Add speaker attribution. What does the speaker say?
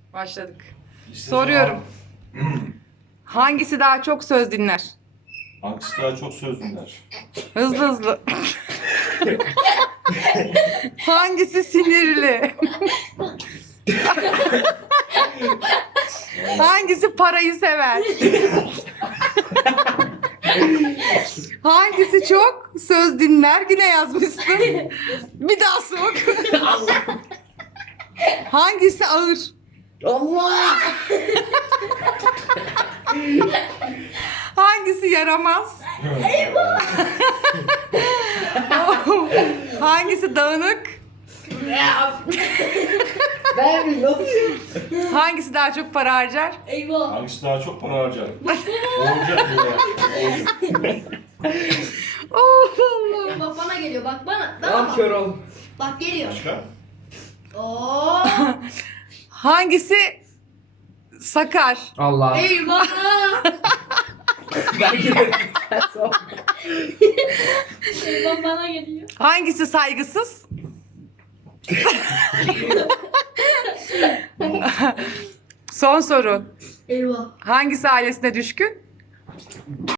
Speaker 1: Başladık.
Speaker 2: İşte
Speaker 1: Soruyorum. Hangisi daha çok söz dinler?
Speaker 2: Hangisi daha çok söz dinler?
Speaker 1: Hızlı hızlı. Hangisi sinirli? Hangisi parayı sever? Hangisi çok söz dinler? Yine yazmışsın. Bir daha sor. Hangisi ağır?
Speaker 3: Allah!
Speaker 1: Hangisi yaramaz? Hangisi dağınık?
Speaker 3: Ben nasıl?
Speaker 1: Hangisi daha çok para harcar?
Speaker 4: Eyvah.
Speaker 2: Hangisi daha çok para harcar? Olacak diyor ya. Olacak.
Speaker 1: Allah.
Speaker 4: Bak bana geliyor bak bana.
Speaker 3: Tamam kör ol.
Speaker 4: Bak geliyor.
Speaker 2: Başka?
Speaker 4: Oo.
Speaker 1: Hangisi sakar?
Speaker 3: Allah.
Speaker 4: Eyvah.
Speaker 3: Ben giderim.
Speaker 4: Eyvah bana geliyor.
Speaker 1: Hangisi saygısız? Son soru.
Speaker 4: Eyvah.
Speaker 1: Hangisi ailesine düşkün?